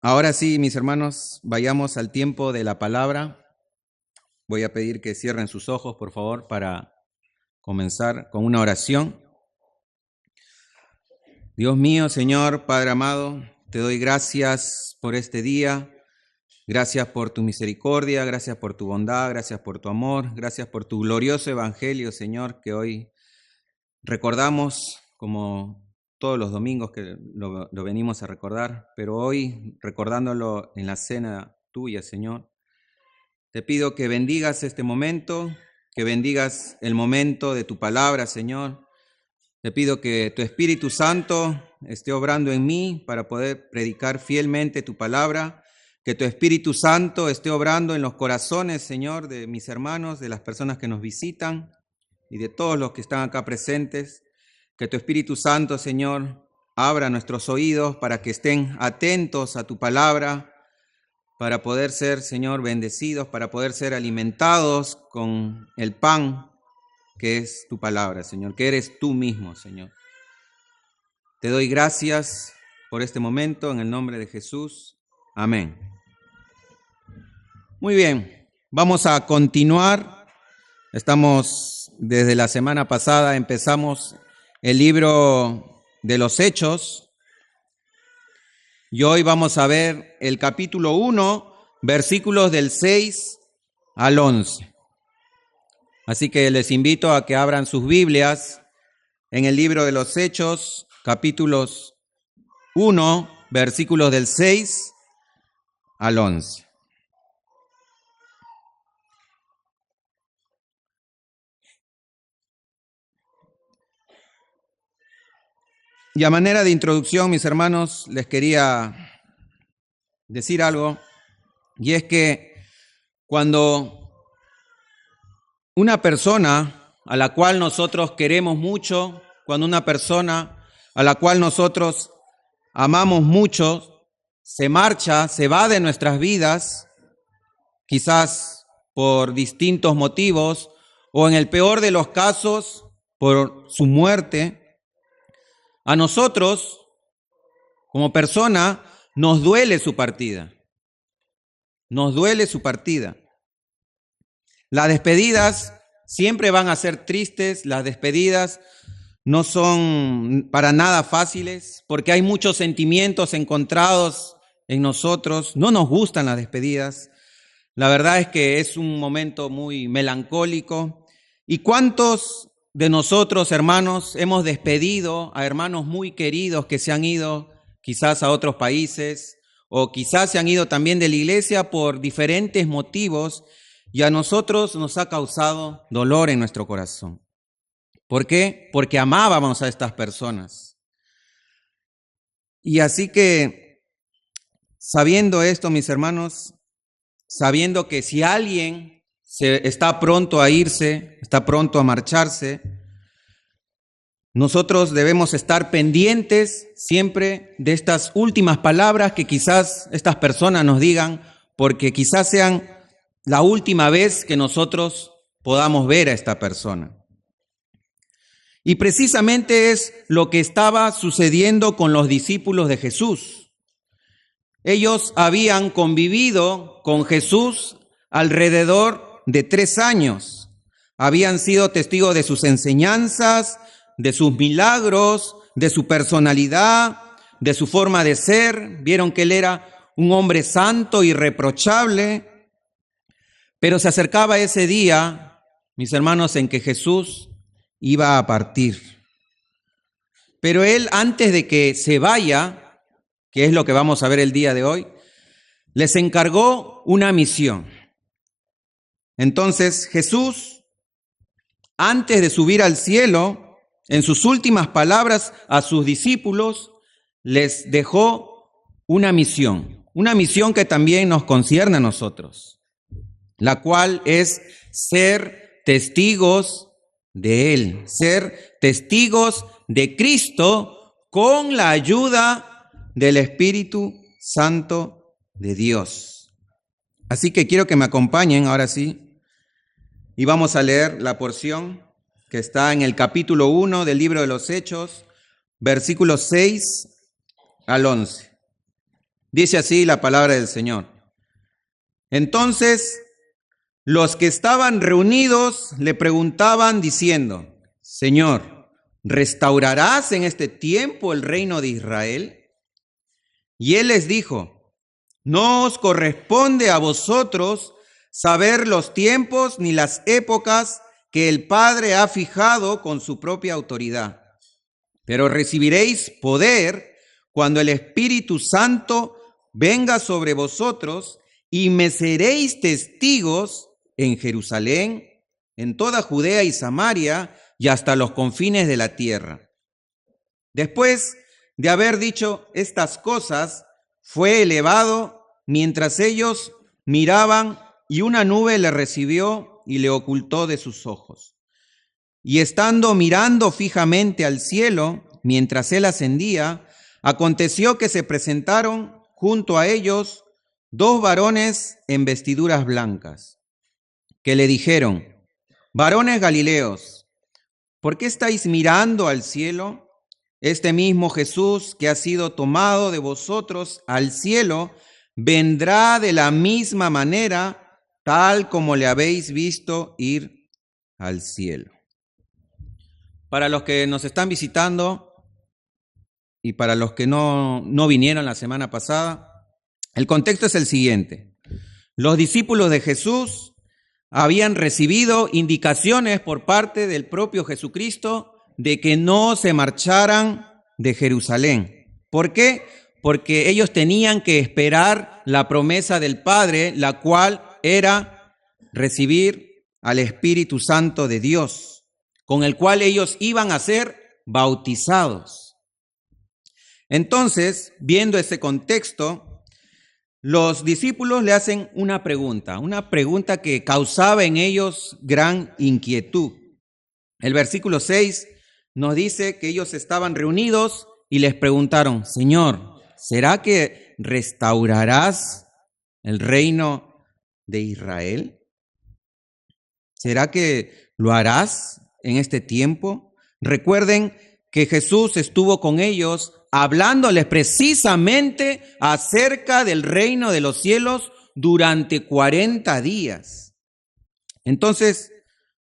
Ahora sí, mis hermanos, vayamos al tiempo de la palabra. Voy a pedir que cierren sus ojos, por favor, para comenzar con una oración. Dios mío, Señor, Padre amado, te doy gracias por este día. Gracias por tu misericordia, gracias por tu bondad, gracias por tu amor, gracias por tu glorioso evangelio, Señor, que hoy recordamos como todos los domingos que lo venimos a recordar, pero hoy recordándolo en la cena tuya, Señor. Te pido que bendigas este momento, que bendigas el momento de tu palabra, Señor. Te pido que tu Espíritu Santo esté obrando en mí para poder predicar fielmente tu palabra, que tu Espíritu Santo esté obrando en los corazones, Señor, de mis hermanos, de las personas que nos visitan y de todos los que están acá presentes. Que tu Espíritu Santo, Señor, abra nuestros oídos para que estén atentos a tu palabra, para poder ser, Señor, bendecidos, para poder ser alimentados con el pan que es tu palabra, Señor, que eres tú mismo, Señor. Te doy gracias por este momento en el nombre de Jesús. Amén. Muy bien, vamos a continuar. Estamos desde la semana pasada, empezamos el libro de los Hechos. Y hoy vamos a ver el capítulo 1, versículos del 6 al 11. Así que les invito a que abran sus Biblias en el libro de los Hechos, capítulos 1, versículos del 6 al 11. Y a manera de introducción, mis hermanos, les quería decir algo, y es que cuando una persona a la cual nosotros queremos mucho, cuando una persona a la cual nosotros amamos mucho, se marcha, se va de nuestras vidas, quizás por distintos motivos, o en el peor de los casos, por su muerte, a nosotros, como persona, nos duele su partida. Nos duele su partida. Las despedidas siempre van a ser tristes, las despedidas no son para nada fáciles, porque hay muchos sentimientos encontrados en nosotros. No nos gustan las despedidas. La verdad es que es un momento muy melancólico. ¿Y cuántos de nosotros, hermanos, hemos despedido a hermanos muy queridos que se han ido quizás a otros países o quizás se han ido también de la iglesia por diferentes motivos y a nosotros nos ha causado dolor en nuestro corazón? ¿Por qué? Porque amábamos a estas personas. Y así que, sabiendo esto, mis hermanos, sabiendo que si alguien está pronto a irse, está pronto a marcharse, nosotros debemos estar pendientes siempre de estas últimas palabras que quizás estas personas nos digan, porque quizás sean la última vez que nosotros podamos ver a esta persona. Y precisamente es lo que estaba sucediendo con los discípulos de Jesús. Ellos habían convivido con Jesús alrededor de 3 años. Habían sido testigos de sus enseñanzas, de sus milagros, de su personalidad, de su forma de ser. Vieron que él era un hombre santo, irreprochable. Pero se acercaba ese día, mis hermanos, en que Jesús iba a partir. Pero él, antes de que se vaya, que es lo que vamos a ver el día de hoy, les encargó una misión. Entonces Jesús, antes de subir al cielo, en sus últimas palabras a sus discípulos, les dejó una misión que también nos concierne a nosotros, la cual es ser testigos de Él, ser testigos de Cristo con la ayuda del Espíritu Santo de Dios. Así que quiero que me acompañen ahora sí y vamos a leer la porción que está en el capítulo 1 del libro de los Hechos, versículos 6 al 11. Dice así la palabra del Señor. Entonces, los que estaban reunidos le preguntaban diciendo, Señor, ¿restaurarás en este tiempo el reino de Israel? Y él les dijo, no os corresponde a vosotros saber los tiempos ni las épocas que el Padre ha fijado con su propia autoridad. Pero recibiréis poder cuando el Espíritu Santo venga sobre vosotros y me seréis testigos en Jerusalén, en toda Judea y Samaria y hasta los confines de la tierra. Después de haber dicho estas cosas, fue elevado mientras ellos miraban y una nube le recibió y le ocultó de sus ojos. Y estando mirando fijamente al cielo, mientras él ascendía, aconteció que se presentaron junto a ellos dos varones en vestiduras blancas, que le dijeron, varones galileos, ¿por qué estáis mirando al cielo? Este mismo Jesús que ha sido tomado de vosotros al cielo, vendrá de la misma manera, tal como le habéis visto ir al cielo. Para los que nos están visitando y para los que no vinieron la semana pasada, el contexto es el siguiente. Los discípulos de Jesús habían recibido indicaciones por parte del propio Jesucristo de que no se marcharan de Jerusalén. ¿Por qué? Porque ellos tenían que esperar la promesa del Padre, la cual era recibir al Espíritu Santo de Dios, con el cual ellos iban a ser bautizados. Entonces, viendo ese contexto, los discípulos le hacen una pregunta que causaba en ellos gran inquietud. El versículo 6 nos dice que ellos estaban reunidos y les preguntaron, Señor, ¿será que restaurarás el reino de Israel? ¿Será que lo harás en este tiempo? Recuerden que Jesús estuvo con ellos hablándoles precisamente acerca del reino de los cielos durante 40 días. Entonces,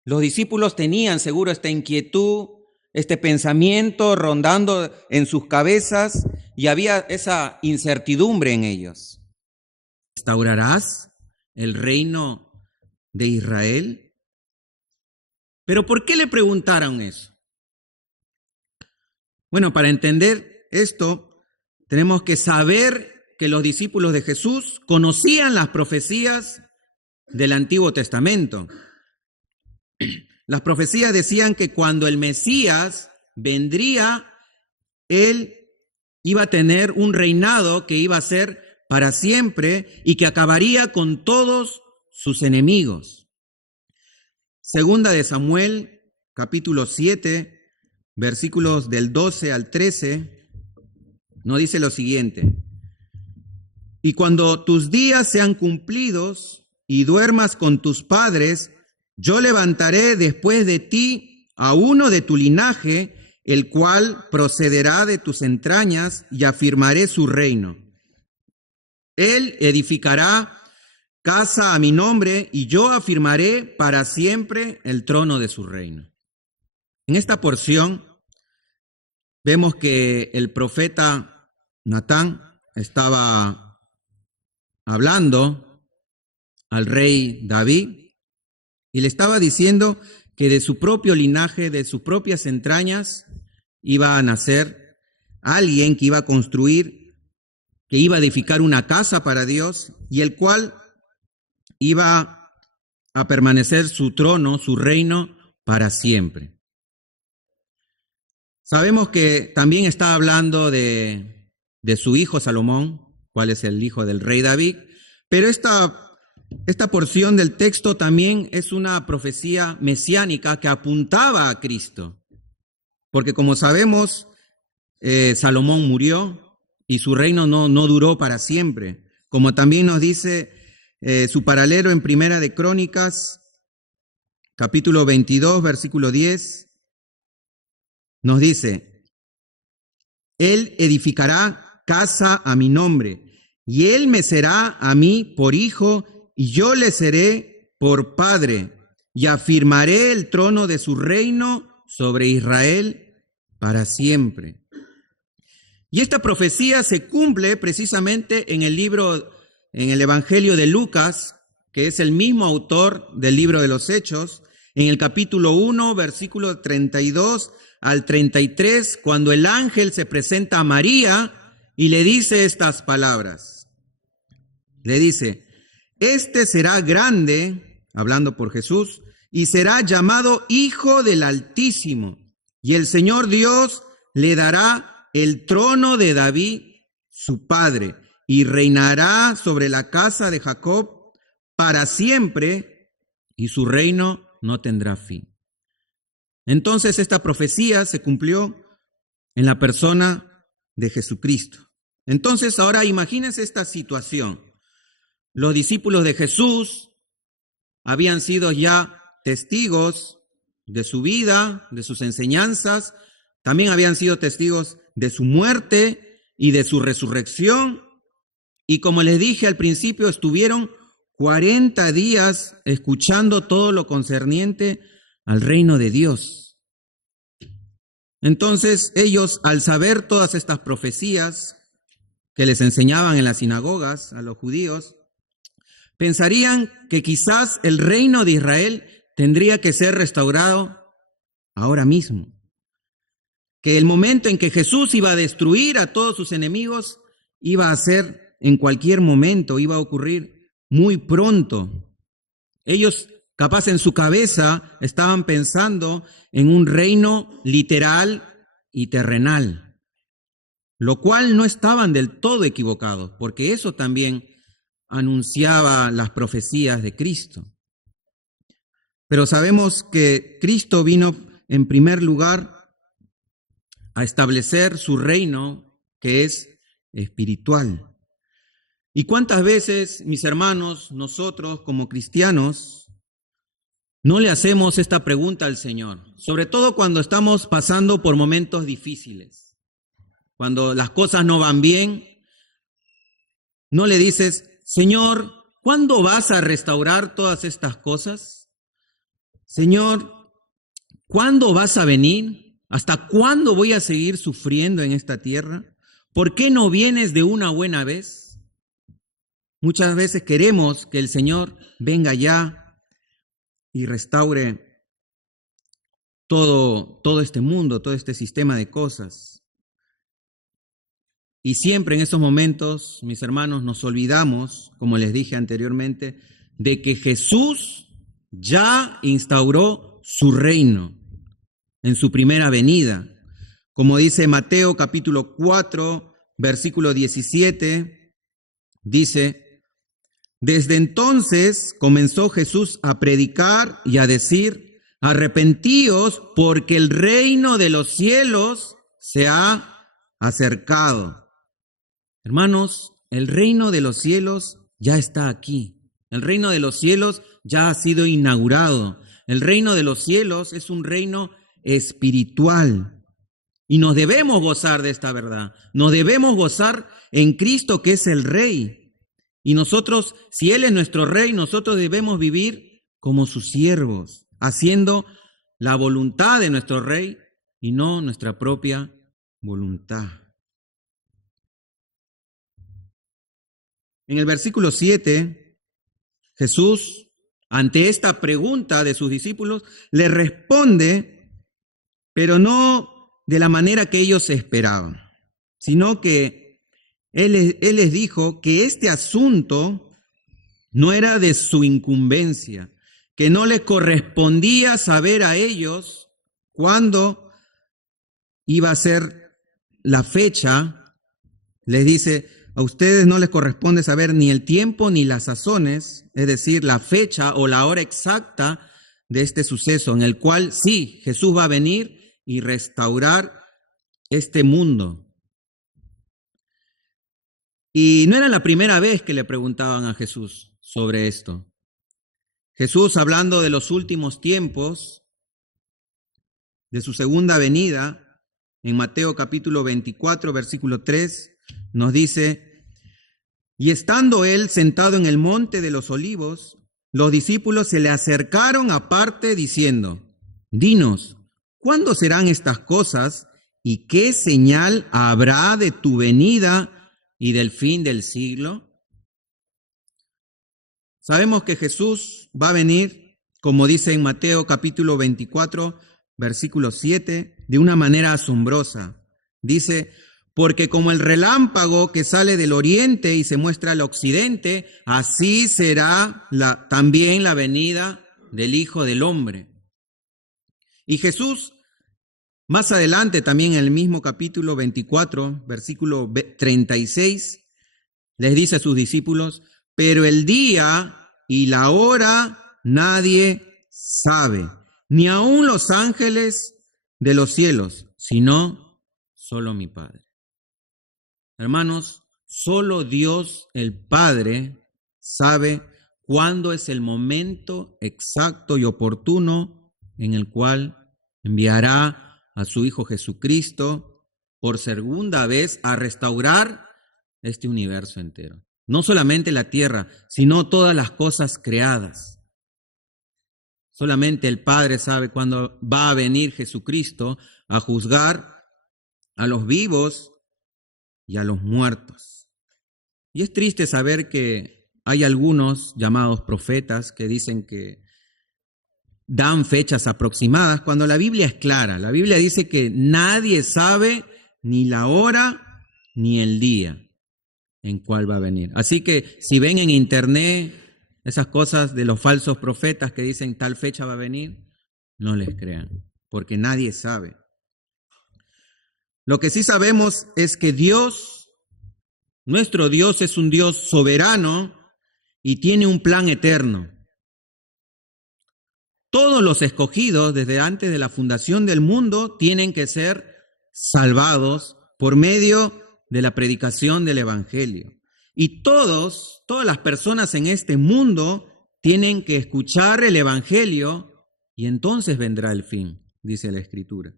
los discípulos tenían seguro esta inquietud, este pensamiento rondando en sus cabezas y había esa incertidumbre en ellos. ¿Restaurarás el reino de Israel? ¿Pero por qué le preguntaron eso? Bueno, para entender esto, tenemos que saber que los discípulos de Jesús conocían las profecías del Antiguo Testamento. Las profecías decían que cuando el Mesías vendría, él iba a tener un reinado que iba a ser para siempre y que acabaría con todos sus enemigos. Segunda de Samuel, capítulo 7, versículos del 12 al 13, nos dice lo siguiente. Y cuando tus días sean cumplidos y duermas con tus padres, yo levantaré después de ti a uno de tu linaje, el cual procederá de tus entrañas y afirmaré su reino. Él edificará casa a mi nombre y yo afirmaré para siempre el trono de su reino. En esta porción vemos que el profeta Natán estaba hablando al rey David y le estaba diciendo que de su propio linaje, de sus propias entrañas, iba a nacer alguien que iba a construir, que iba a edificar una casa para Dios y el cual iba a permanecer su trono, su reino, para siempre. Sabemos que también está hablando de su hijo Salomón, cuál es el hijo del rey David, pero esta porción del texto también es una profecía mesiánica que apuntaba a Cristo, porque como sabemos, Salomón murió y su reino no duró para siempre, como también nos dice su paralelo en Primera de Crónicas, capítulo 22, versículo 10, nos dice, Él edificará casa a mi nombre, y él me será a mí por hijo, y yo le seré por padre, y afirmaré el trono de su reino sobre Israel para siempre. Y esta profecía se cumple precisamente en el Evangelio de Lucas, que es el mismo autor del libro de los Hechos, en el capítulo 1, versículo 32 al 33, cuando el ángel se presenta a María y le dice estas palabras. Le dice, este será grande, hablando por Jesús, y será llamado Hijo del Altísimo, y el Señor Dios le dará el trono de David, su padre, y reinará sobre la casa de Jacob para siempre, y su reino no tendrá fin. Entonces esta profecía se cumplió en la persona de Jesucristo. Entonces ahora imagínense esta situación. Los discípulos de Jesús habían sido ya testigos de su vida, de sus enseñanzas, también habían sido testigos de su muerte y de su resurrección. Y como les dije al principio, estuvieron 40 días escuchando todo lo concerniente al reino de Dios. Entonces ellos, al saber todas estas profecías que les enseñaban en las sinagogas a los judíos, pensarían que quizás el reino de Israel tendría que ser restaurado ahora mismo, que el momento en que Jesús iba a destruir a todos sus enemigos iba a ser en cualquier momento, iba a ocurrir muy pronto. Ellos, capaz en su cabeza, estaban pensando en un reino literal y terrenal, lo cual no estaban del todo equivocados, porque eso también anunciaba las profecías de Cristo. Pero sabemos que Cristo vino en primer lugar a establecer su reino, que es espiritual. ¿Y cuántas veces, mis hermanos, nosotros como cristianos, no le hacemos esta pregunta al Señor? Sobre todo cuando estamos pasando por momentos difíciles, cuando las cosas no van bien, no le dices, Señor, ¿cuándo vas a restaurar todas estas cosas? Señor, ¿cuándo vas a venir? ¿Hasta cuándo voy a seguir sufriendo en esta tierra? ¿Por qué no vienes de una buena vez? Muchas veces queremos que el Señor venga ya y restaure todo este mundo, todo este sistema de cosas. Y siempre en esos momentos, mis hermanos, nos olvidamos, como les dije anteriormente, de que Jesús ya instauró su reino en su primera venida. Como dice Mateo capítulo 4, versículo 17, dice, desde entonces comenzó Jesús a predicar y a decir, arrepentíos porque el reino de los cielos se ha acercado. Hermanos, el reino de los cielos ya está aquí. El reino de los cielos ya ha sido inaugurado. El reino de los cielos es un reino espiritual. Y nos debemos gozar de esta verdad. Nos debemos gozar en Cristo, que es el Rey. Y nosotros, si Él es nuestro Rey, nosotros debemos vivir como sus siervos, haciendo la voluntad de nuestro Rey y no nuestra propia voluntad. En el versículo 7, Jesús, ante esta pregunta de sus discípulos, le responde, pero no de la manera que ellos esperaban, sino que él les dijo que este asunto no era de su incumbencia, que no les correspondía saber a ellos cuándo iba a ser la fecha. Les dice, a ustedes no les corresponde saber ni el tiempo ni las sazones, es decir, la fecha o la hora exacta de este suceso, en el cual sí, Jesús va a venir y restaurar este mundo. Y no era la primera vez que le preguntaban a Jesús sobre esto. Jesús, hablando de los últimos tiempos, de su segunda venida, en Mateo capítulo 24, versículo 3, nos dice, Y estando él sentado en el monte de los olivos, los discípulos se le acercaron aparte diciendo, dinos, ¿cuándo serán estas cosas y qué señal habrá de tu venida y del fin del siglo? Sabemos que Jesús va a venir, como dice en Mateo capítulo 24, versículo 7, de una manera asombrosa. Dice, porque como el relámpago que sale del oriente y se muestra al occidente, así será también la venida del Hijo del Hombre. Y Jesús, más adelante también en el mismo capítulo 24, versículo 36, les dice a sus discípulos, pero el día y la hora nadie sabe, ni aun los ángeles de los cielos, sino solo mi Padre. Hermanos, solo Dios el Padre sabe cuándo es el momento exacto y oportuno en el cual enviará a su Hijo Jesucristo por segunda vez a restaurar este universo entero. No solamente la tierra, sino todas las cosas creadas. Solamente el Padre sabe cuándo va a venir Jesucristo a juzgar a los vivos y a los muertos. Y es triste saber que hay algunos llamados profetas que dicen que dan fechas aproximadas cuando la Biblia es clara. La Biblia dice que nadie sabe ni la hora ni el día en cuál va a venir. Así que si ven en internet esas cosas de los falsos profetas que dicen tal fecha va a venir, no les crean, porque nadie sabe. Lo que sí sabemos es que Dios, nuestro Dios, es un Dios soberano y tiene un plan eterno. Todos los escogidos desde antes de la fundación del mundo tienen que ser salvados por medio de la predicación del Evangelio. Y todas las personas en este mundo tienen que escuchar el Evangelio y entonces vendrá el fin, dice la Escritura.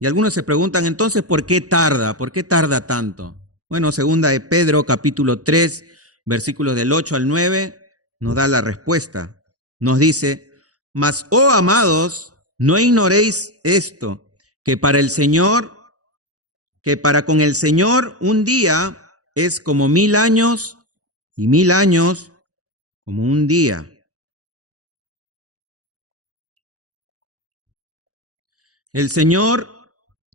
Y algunos se preguntan, entonces, ¿por qué tarda? ¿Por qué tarda tanto? Bueno, segunda de Pedro, capítulo 3, versículos del 8 al 9, nos da la respuesta. Nos dice, mas, oh amados, no ignoréis esto, que para con el Señor un día es como 1000 años y 1000 años como un día. El Señor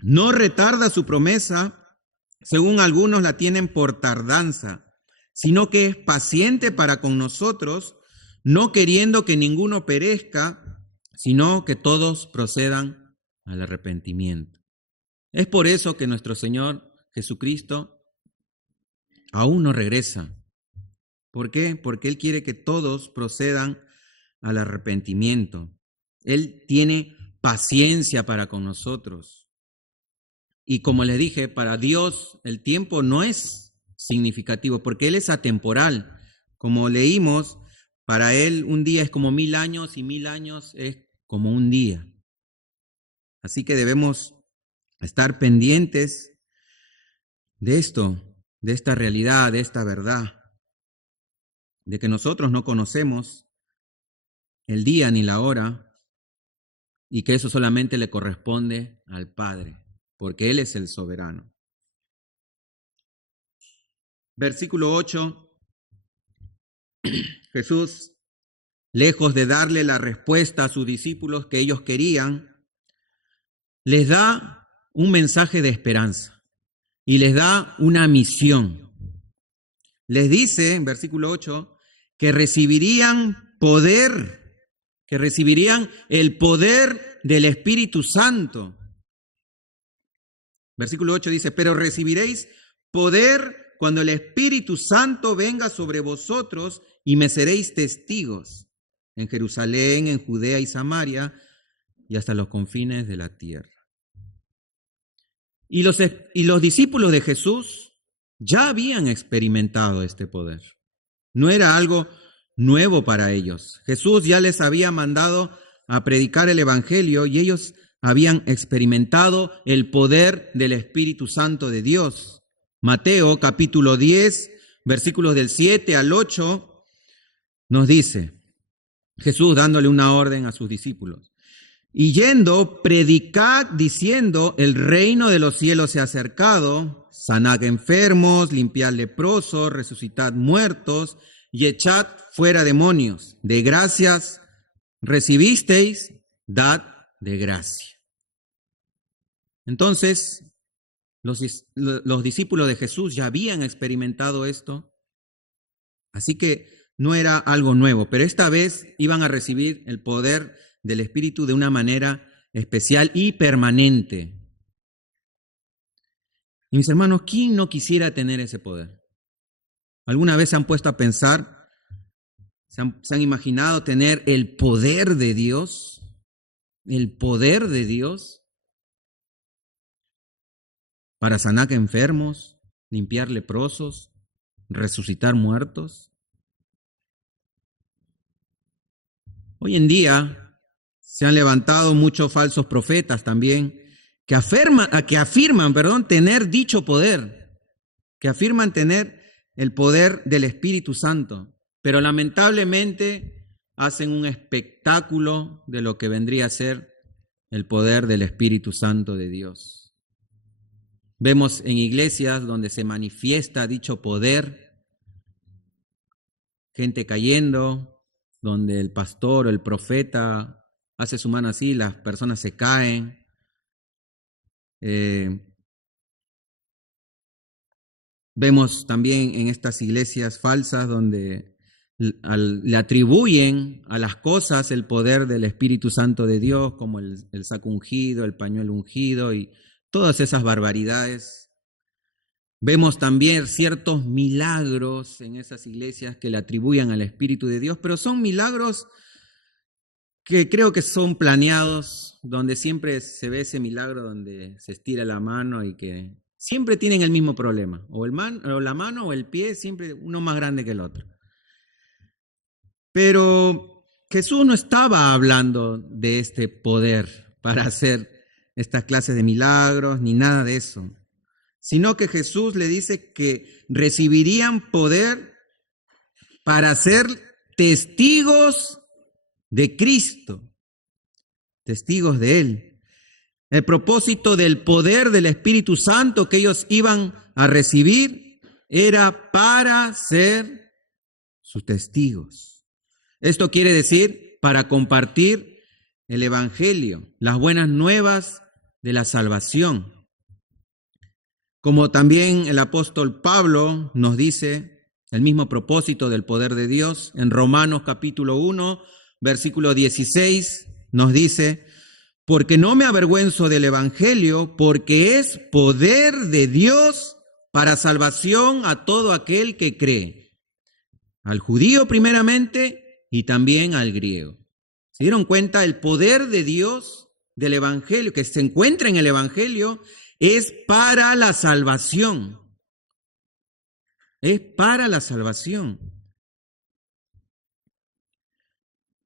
no retarda su promesa, según algunos la tienen por tardanza, sino que es paciente para con nosotros, no queriendo que ninguno perezca, sino que todos procedan al arrepentimiento. Es por eso que nuestro Señor Jesucristo aún no regresa. ¿Por qué? Porque Él quiere que todos procedan al arrepentimiento. Él tiene paciencia para con nosotros. Y como les dije, para Dios el tiempo no es significativo porque Él es atemporal. Como leímos, para Él un día es como 1000 años y 1000 años es como un día. Así que debemos estar pendientes de esto, de esta realidad, de esta verdad, de que nosotros no conocemos el día ni la hora y que eso solamente le corresponde al Padre, porque Él es el soberano. Versículo 8, Jesús, lejos de darle la respuesta a sus discípulos que ellos querían, les da un mensaje de esperanza y les da una misión. Les dice en versículo 8 que recibirían el poder del Espíritu Santo. Versículo 8 dice, pero recibiréis poder cuando el Espíritu Santo venga sobre vosotros y me seréis testigos en Jerusalén, en Judea y Samaria y hasta los confines de la tierra. Y los discípulos de Jesús ya habían experimentado este poder. No era algo nuevo para ellos. Jesús ya les había mandado a predicar el Evangelio y ellos habían experimentado el poder del Espíritu Santo de Dios. Mateo capítulo 10, versículos del 7 al 8, nos dice, Jesús dándole una orden a sus discípulos. Y yendo, predicad diciendo, el reino de los cielos se ha acercado, sanad enfermos, limpiad leprosos, resucitad muertos y echad fuera demonios. De gracias recibisteis, dad de gracia. Entonces, los discípulos de Jesús ya habían experimentado esto, así que no era algo nuevo, pero esta vez iban a recibir el poder del Espíritu de una manera especial y permanente. Y mis hermanos, ¿quién no quisiera tener ese poder? ¿Alguna vez se han puesto a pensar, se han imaginado tener el poder de Dios? El poder de Dios para sanar enfermos, limpiar leprosos, resucitar muertos. Hoy en día se han levantado muchos falsos profetas también que afirman tener dicho poder, que afirman tener el poder del Espíritu Santo, pero lamentablemente hacen un espectáculo de lo que vendría a ser el poder del Espíritu Santo de Dios. Vemos en iglesias donde se manifiesta dicho poder, gente cayendo, donde el pastor o el profeta hace su mano así, las personas se caen. Vemos también en estas iglesias falsas donde le atribuyen a las cosas el poder del Espíritu Santo de Dios, como el saco ungido, el pañuelo ungido y todas esas barbaridades. Vemos también ciertos milagros en esas iglesias que le atribuyen al Espíritu de Dios, pero son milagros que creo que son planeados, donde siempre se ve ese milagro donde se estira la mano y que siempre tienen el mismo problema, o la mano o el pie, siempre uno más grande que el otro. Pero Jesús no estaba hablando de este poder para hacer estas clases de milagros, ni nada de eso, sino que Jesús le dice que recibirían poder para ser testigos de Cristo, testigos de Él. El propósito del poder del Espíritu Santo que ellos iban a recibir era para ser sus testigos. Esto quiere decir para compartir el Evangelio, las buenas nuevas de la salvación. Como también el apóstol Pablo nos dice el mismo propósito del poder de Dios, en Romanos capítulo 1, versículo 16, nos dice, porque no me avergüenzo del Evangelio, porque es poder de Dios para salvación a todo aquel que cree, al judío primeramente y también al griego. ¿Se dieron cuenta? El poder de Dios del Evangelio, que se encuentra en el Evangelio, es para la salvación. Es para la salvación.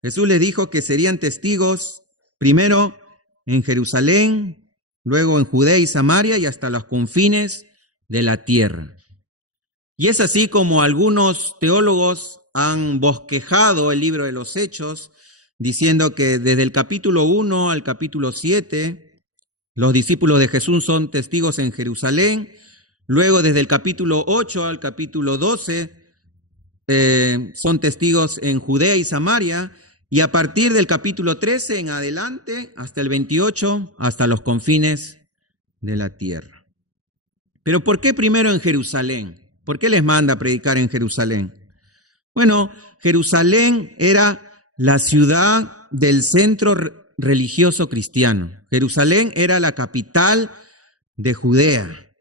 Jesús les dijo que serían testigos primero en Jerusalén, luego en Judea y Samaria y hasta los confines de la tierra. Y es así como algunos teólogos han bosquejado el libro de los Hechos, diciendo que desde el capítulo 1 al capítulo 7, los discípulos de Jesús son testigos en Jerusalén, luego desde el capítulo 8 al capítulo 12 son testigos en Judea y Samaria, y a partir del capítulo 13 en adelante, hasta el 28, hasta los confines de la tierra. Pero ¿por qué primero en Jerusalén? ¿Por qué les manda a predicar en Jerusalén? Bueno, Jerusalén era la ciudad del centro religioso cristiano. Jerusalén era la capital de Judea.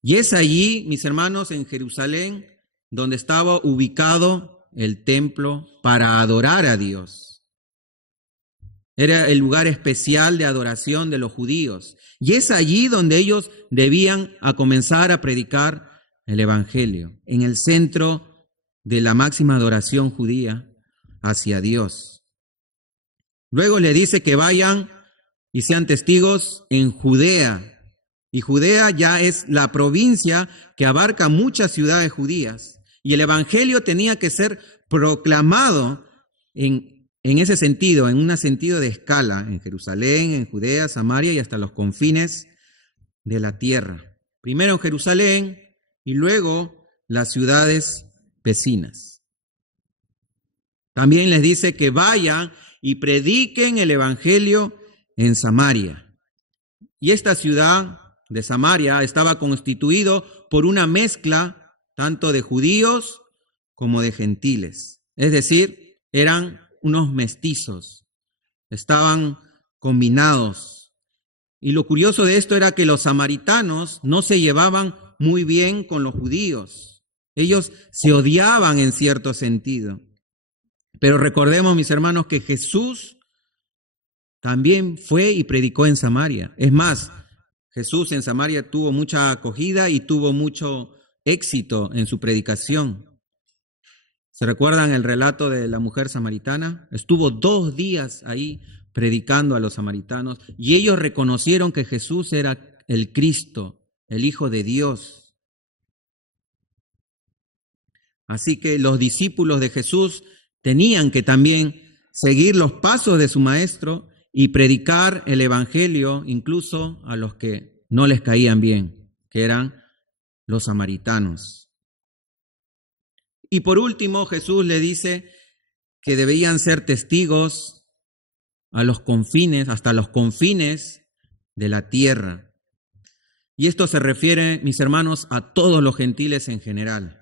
Y es allí, mis hermanos, en Jerusalén, donde estaba ubicado el templo para adorar a Dios. Era el lugar especial de adoración de los judíos. Y es allí donde ellos debían comenzar a predicar el Evangelio, en el centro de la máxima adoración judía hacia Dios. Luego le dice que vayan y sean testigos en Judea, Y Judea ya es la provincia que abarca muchas ciudades judías. Y el evangelio tenía que ser proclamado en ese sentido, en un sentido de escala, en Jerusalén, en Judea, Samaria y hasta los confines de la tierra. Primero en Jerusalén y luego las ciudades vecinas. También les dice que vayan y prediquen el evangelio en Samaria. Y esta ciudad de Samaria estaba constituido por una mezcla tanto de judíos como de gentiles. Es decir, eran unos mestizos, estaban combinados. Y lo curioso de esto era que los samaritanos no se llevaban muy bien con los judíos. Ellos se odiaban en cierto sentido. Pero recordemos, mis hermanos, que Jesús también fue y predicó en Samaria. Es más, Jesús en Samaria tuvo mucha acogida y tuvo mucho éxito en su predicación. ¿Se recuerdan el relato de la mujer samaritana? Estuvo 2 días ahí predicando a los samaritanos y ellos reconocieron que Jesús era el Cristo, el Hijo de Dios. Así que los discípulos de Jesús tenían que también seguir los pasos de su maestro y predicar el evangelio incluso a los que no les caían bien, que eran los samaritanos. Y por último, Jesús le dice que debían ser testigos a los confines, hasta los confines de la tierra. Y esto se refiere, mis hermanos, a todos los gentiles en general.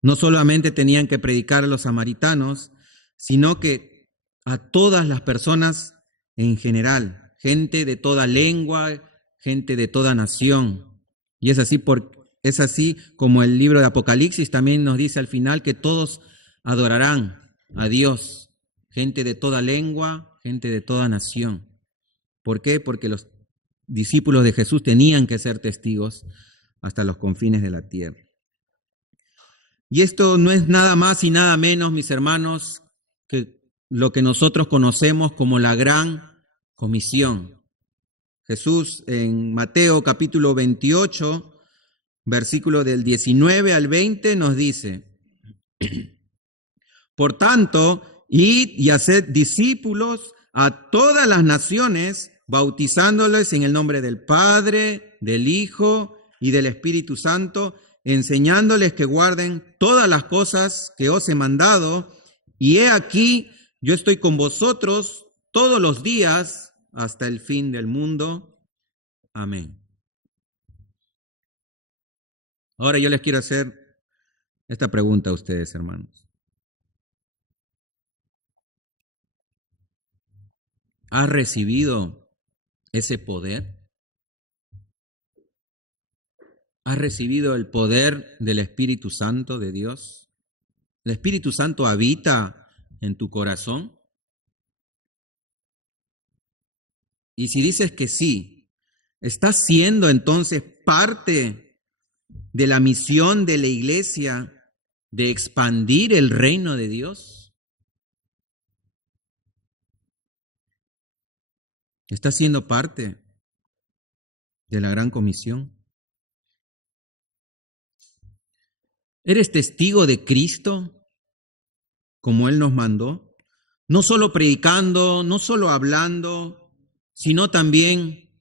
No solamente tenían que predicar a los samaritanos, sino que a todas las personas en general, gente de toda lengua, gente de toda nación. Y es así como el libro de Apocalipsis también nos dice al final que todos adorarán a Dios, gente de toda lengua, gente de toda nación. ¿Por qué? Porque los discípulos de Jesús tenían que ser testigos hasta los confines de la tierra. Y esto no es nada más y nada menos, mis hermanos, que lo que nosotros conocemos como la gran comisión. Jesús en Mateo capítulo 28, versículo del 19 al 20 nos dice: por tanto, id y haced discípulos a todas las naciones, bautizándoles en el nombre del Padre, del Hijo y del Espíritu Santo, enseñándoles que guarden todas las cosas que os he mandado, y he aquí, yo estoy con vosotros todos los días hasta el fin del mundo. Amén. Ahora yo les quiero hacer esta pregunta a ustedes, hermanos. ¿Has recibido ese poder? ¿Has recibido el poder del Espíritu Santo de Dios? ¿El Espíritu Santo habita en tu corazón? Y si dices que sí, ¿estás siendo entonces parte de la misión de la iglesia de expandir el reino de Dios? ¿Estás siendo parte de la gran comisión? ¿Eres testigo de Cristo como Él nos mandó? No solo predicando, no solo hablando, sino también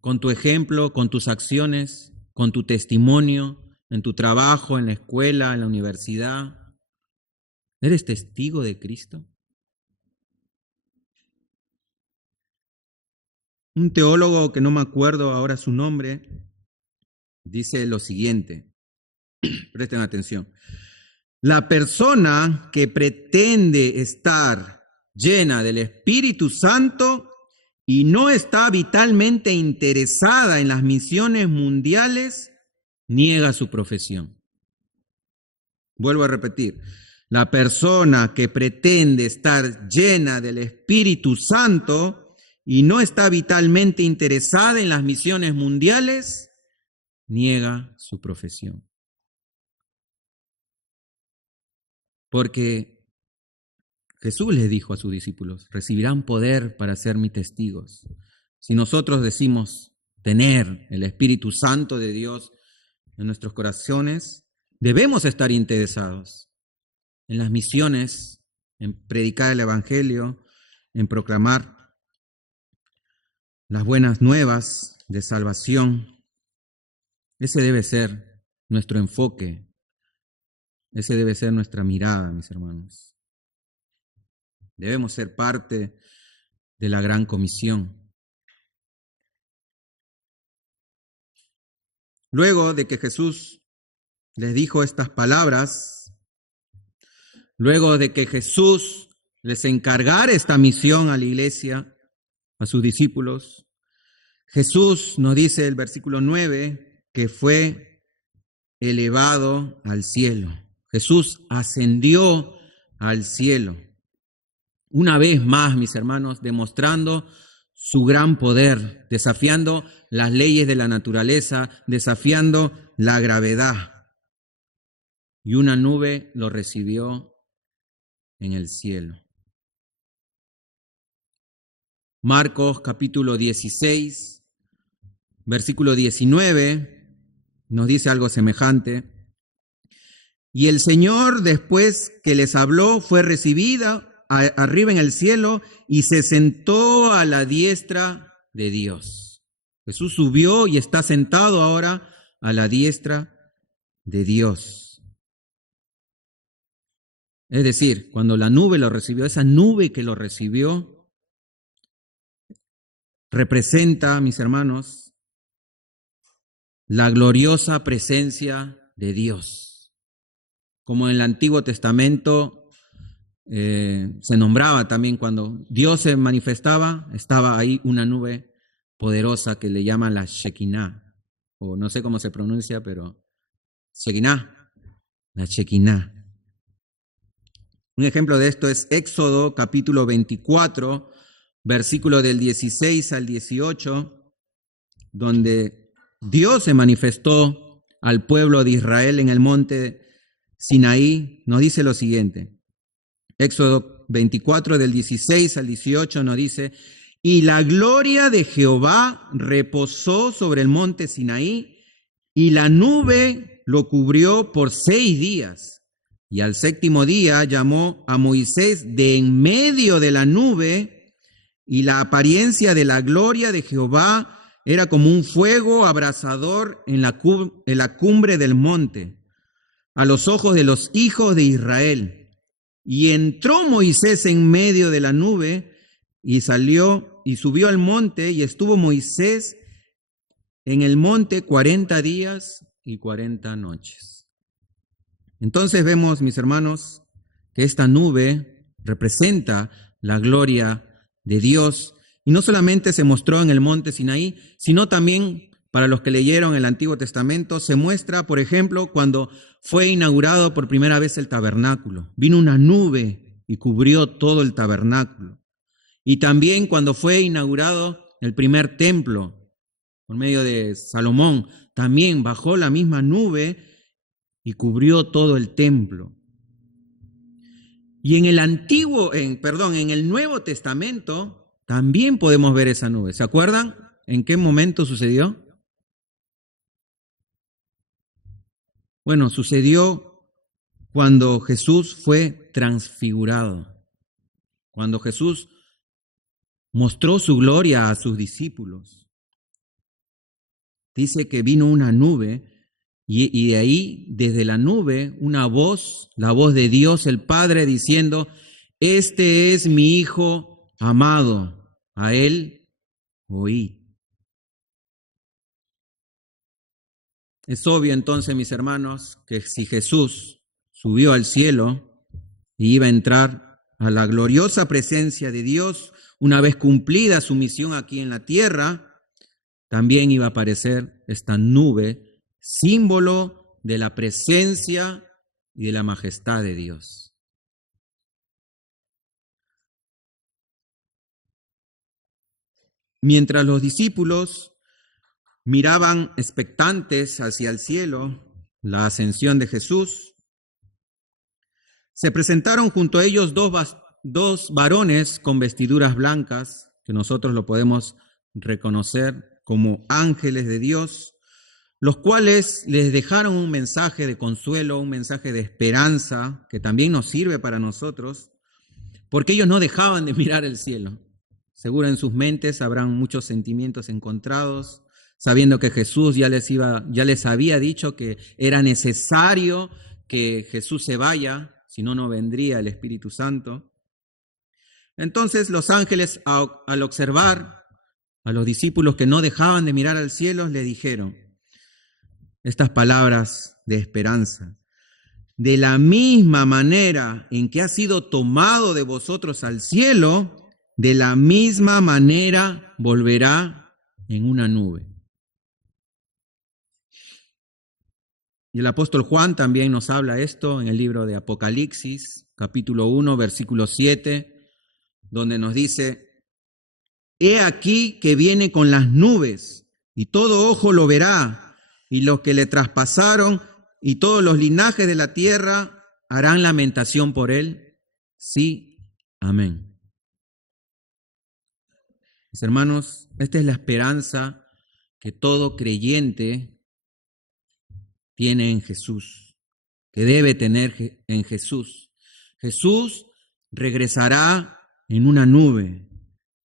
con tu ejemplo, con tus acciones, con tu testimonio, en tu trabajo, en la escuela, en la universidad. ¿Eres testigo de Cristo? Un teólogo que no me acuerdo ahora su nombre dice lo siguiente. Presten atención. La persona que pretende estar llena del Espíritu Santo y no está vitalmente interesada en las misiones mundiales, niega su profesión. Vuelvo a repetir. La persona que pretende estar llena del Espíritu Santo y no está vitalmente interesada en las misiones mundiales, niega su profesión. Porque Jesús les dijo a sus discípulos: recibirán poder para ser mis testigos. Si nosotros decimos tener el Espíritu Santo de Dios en nuestros corazones, debemos estar interesados en las misiones, en predicar el Evangelio, en proclamar las buenas nuevas de salvación. Ese debe ser nuestro enfoque, ese debe ser nuestra mirada, mis hermanos. Debemos ser parte de la gran comisión. Luego de que Jesús les dijo estas palabras, luego de que Jesús les encargara esta misión a la iglesia, a sus discípulos, Jesús nos dice el versículo 9 que fue elevado al cielo. Jesús ascendió al cielo. Una vez más, mis hermanos, demostrando su gran poder, desafiando las leyes de la naturaleza, desafiando la gravedad. Y una nube lo recibió en el cielo. Marcos capítulo 16, versículo 19, nos dice algo semejante. Y el Señor, después que les habló, fue recibida arriba en el cielo y se sentó a la diestra de Dios. Jesús subió y está sentado ahora a la diestra de Dios. Es decir, cuando la nube lo recibió, esa nube que lo recibió representa, mis hermanos, la gloriosa presencia de Dios. Como en el Antiguo Testamento se nombraba también cuando Dios se manifestaba, estaba ahí una nube poderosa que le llaman la Shekinah, o no sé cómo se pronuncia, pero Shekinah, la Shekinah. Un ejemplo de esto es Éxodo capítulo 24, versículo del 16 al 18, donde Dios se manifestó al pueblo de Israel en el monte Sinaí. Nos dice lo siguiente. Éxodo 24 del 16 al 18 nos dice, y la gloria de Jehová reposó sobre el monte Sinaí, y la nube lo cubrió por 6 días. Y al 7º día llamó a Moisés de en medio de la nube, y la apariencia de la gloria de Jehová era como un fuego abrasador en la cumbre del monte, a los ojos de los hijos de Israel. Y entró Moisés en medio de la nube y salió y subió al monte, y estuvo Moisés en el monte 40 días y 40 noches. Entonces vemos, mis hermanos, que esta nube representa la gloria de Dios, y no solamente se mostró en el monte Sinaí, sino también para los que leyeron el Antiguo Testamento, se muestra, por ejemplo, cuando fue inaugurado por primera vez el tabernáculo. Vino una nube y cubrió todo el tabernáculo. Y también cuando fue inaugurado el primer templo, por medio de Salomón, también bajó la misma nube y cubrió todo el templo. Y en el Nuevo Testamento también podemos ver esa nube. ¿Se acuerdan en qué momento sucedió? Bueno, sucedió cuando Jesús fue transfigurado, cuando Jesús mostró su gloria a sus discípulos. Dice que vino una nube y de ahí, desde la nube, una voz, la voz de Dios el Padre diciendo, este es mi Hijo amado, a él oí. Es obvio entonces, mis hermanos, que si Jesús subió al cielo y iba a entrar a la gloriosa presencia de Dios, una vez cumplida su misión aquí en la tierra, también iba a aparecer esta nube, símbolo de la presencia y de la majestad de Dios. Mientras los discípulos miraban expectantes hacia el cielo, la ascensión de Jesús, se presentaron junto a ellos dos varones con vestiduras blancas, que nosotros lo podemos reconocer como ángeles de Dios, los cuales les dejaron un mensaje de consuelo, un mensaje de esperanza, que también nos sirve para nosotros, porque ellos no dejaban de mirar el cielo. Seguro en sus mentes habrán muchos sentimientos encontrados, sabiendo que Jesús ya les había dicho que era necesario que Jesús se vaya, si no, no vendría el Espíritu Santo. Entonces los ángeles, al observar a los discípulos que no dejaban de mirar al cielo, le dijeron estas palabras de esperanza: de la misma manera en que ha sido tomado de vosotros al cielo, de la misma manera volverá en una nube. Y el apóstol Juan también nos habla esto en el libro de Apocalipsis, capítulo 1, versículo 7, donde nos dice: he aquí que viene con las nubes, y todo ojo lo verá, y los que le traspasaron y todos los linajes de la tierra harán lamentación por él. Sí, amén. Mis hermanos, esta es la esperanza que todo creyente tiene en Jesús, que debe tener en Jesús. Jesús regresará en una nube.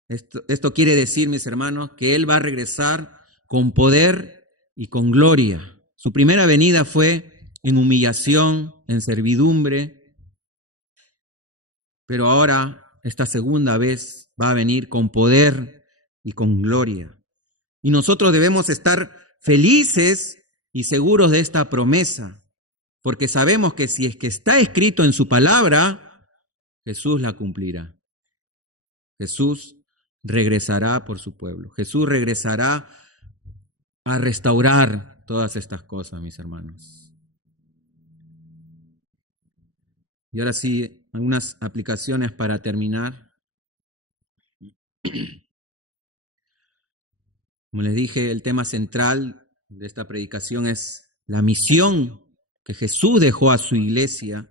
Esto quiere decir, mis hermanos, que Él va a regresar con poder y con gloria. Su primera venida fue en humillación, en servidumbre, pero ahora esta segunda vez va a venir con poder y con gloria. Y nosotros debemos estar felices y seguros de esta promesa, porque sabemos que si es que está escrito en su palabra, Jesús la cumplirá. Jesús regresará por su pueblo. Jesús regresará a restaurar todas estas cosas, mis hermanos. Y ahora sí, algunas aplicaciones para terminar. Como les dije, el tema central de esta predicación es la misión que Jesús dejó a su iglesia,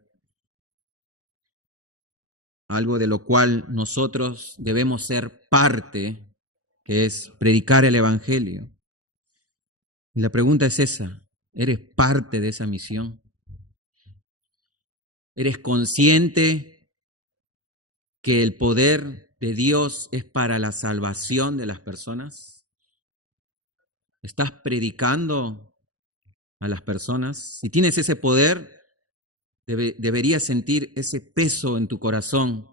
algo de lo cual nosotros debemos ser parte, que es predicar el Evangelio. Y la pregunta es esa: ¿eres parte de esa misión? ¿Eres consciente que el poder de Dios es para la salvación de las personas? ¿Estás predicando a las personas? Si tienes ese poder, deberías sentir ese peso en tu corazón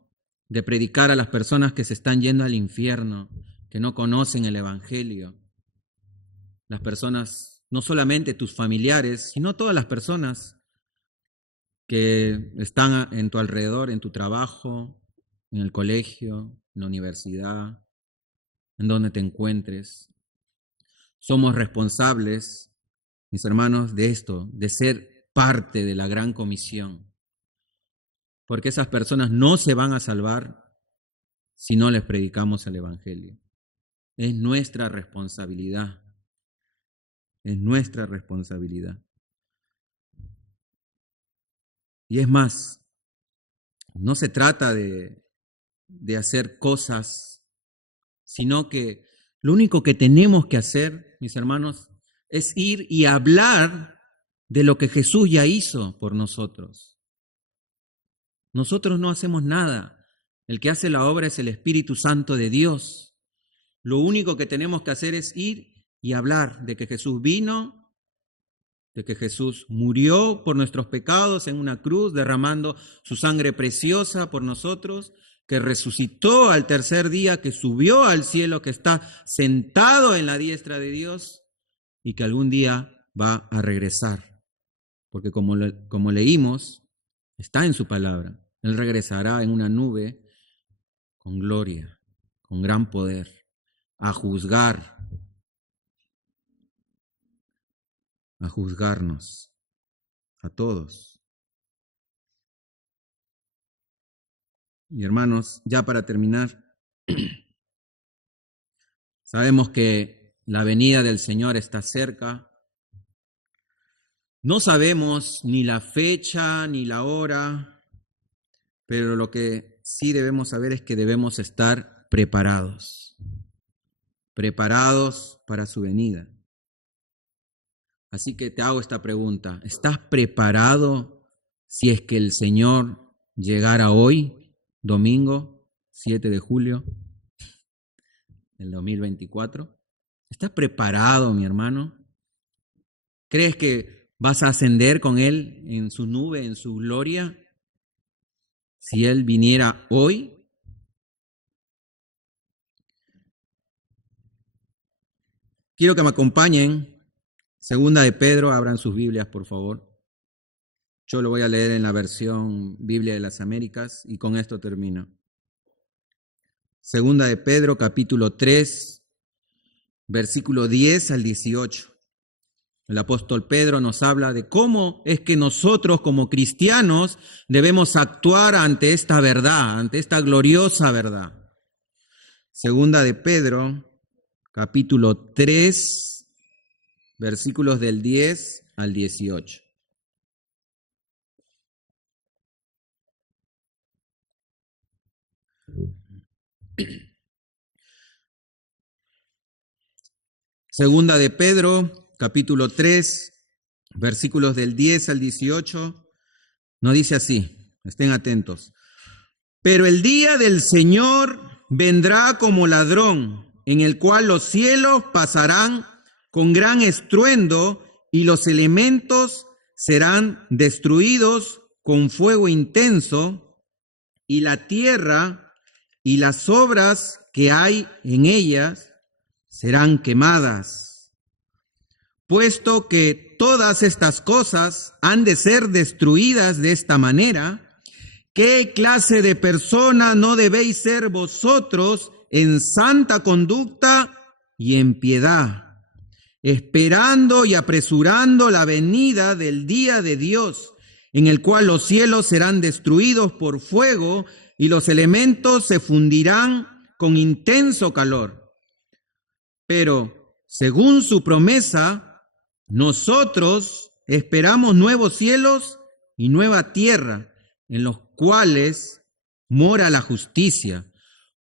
de predicar a las personas que se están yendo al infierno, que no conocen el Evangelio. Las personas, no solamente tus familiares, sino todas las personas que están en tu alrededor, en tu trabajo, en el colegio, en la universidad, en donde te encuentres. Somos responsables, mis hermanos, de esto, de ser parte de la gran comisión, porque esas personas no se van a salvar si no les predicamos el Evangelio. Es nuestra responsabilidad, es nuestra responsabilidad. Y es más, no se trata de hacer cosas, sino que lo único que tenemos que hacer, mis hermanos, es ir y hablar de lo que Jesús ya hizo por nosotros. Nosotros no hacemos nada. El que hace la obra es el Espíritu Santo de Dios. Lo único que tenemos que hacer es ir y hablar de que Jesús vino, de que Jesús murió por nuestros pecados en una cruz, derramando su sangre preciosa por nosotros, que resucitó al tercer día, que subió al cielo, que está sentado en la diestra de Dios y que algún día va a regresar. Porque como leímos, está en su palabra. Él regresará en una nube con gloria, con gran poder, a juzgarnos, a todos. Y hermanos, ya para terminar, sabemos que la venida del Señor está cerca. No sabemos ni la fecha ni la hora, pero lo que sí debemos saber es que debemos estar preparados. preparados para su venida. Así que te hago esta pregunta. ¿Estás preparado si es que el Señor llegara hoy, domingo 7 de julio del 2024? ¿Estás preparado, mi hermano? ¿Crees que vas a ascender con Él en su nube, en su gloria? Si Él viniera hoy. Quiero que me acompañen. Segunda de Pedro, abran sus Biblias, por favor. Yo lo voy a leer en la versión Biblia de las Américas y con esto termino. Segunda de Pedro, capítulo 3, versículo 10 al 18. El apóstol Pedro nos habla de cómo es que nosotros como cristianos debemos actuar ante esta verdad, ante esta gloriosa verdad. Segunda de Pedro, capítulo 3, versículos del 10 al 18. Segunda de Pedro, capítulo 3, versículos del 10 al 18, nos dice así, estén atentos. Pero el día del Señor vendrá como ladrón, en el cual los cielos pasarán con gran estruendo y los elementos serán destruidos con fuego intenso, y la tierra y las obras que hay en ellas serán quemadas. Puesto que todas estas cosas han de ser destruidas de esta manera, ¿qué clase de persona no debéis ser vosotros en santa conducta y en piedad, esperando y apresurando la venida del día de Dios, en el cual los cielos serán destruidos por fuego y los elementos se fundirán con intenso calor? Pero, según su promesa, nosotros esperamos nuevos cielos y nueva tierra, en los cuales mora la justicia.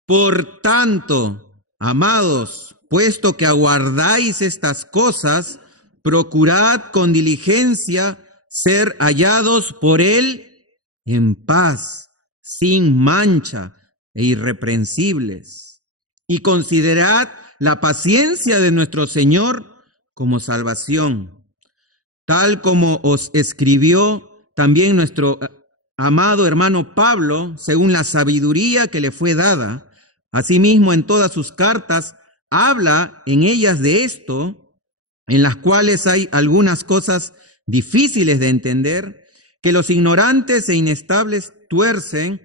Por tanto, amados, puesto que aguardáis estas cosas, procurad con diligencia ser hallados por Él en paz, sin mancha e irreprensibles. Y considerad la paciencia de nuestro Señor como salvación, tal como os escribió también nuestro amado hermano Pablo, según la sabiduría que le fue dada. Asimismo, en todas sus cartas habla en ellas de esto, en las cuales hay algunas cosas difíciles de entender, que los ignorantes e inestables tuercen,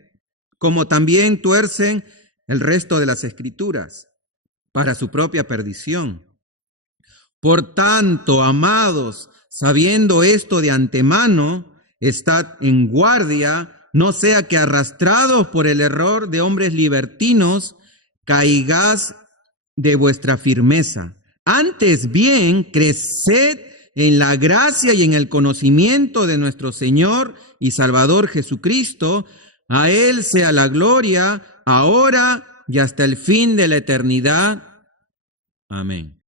como también tuercen el resto de las Escrituras, para su propia perdición. Por tanto, amados, sabiendo esto de antemano, estad en guardia, no sea que arrastrados por el error de hombres libertinos, caigáis de vuestra firmeza. Antes bien, creced en la gracia y en el conocimiento de nuestro Señor y Salvador Jesucristo. A Él sea la gloria, ahora y hasta el fin de la eternidad. Amén.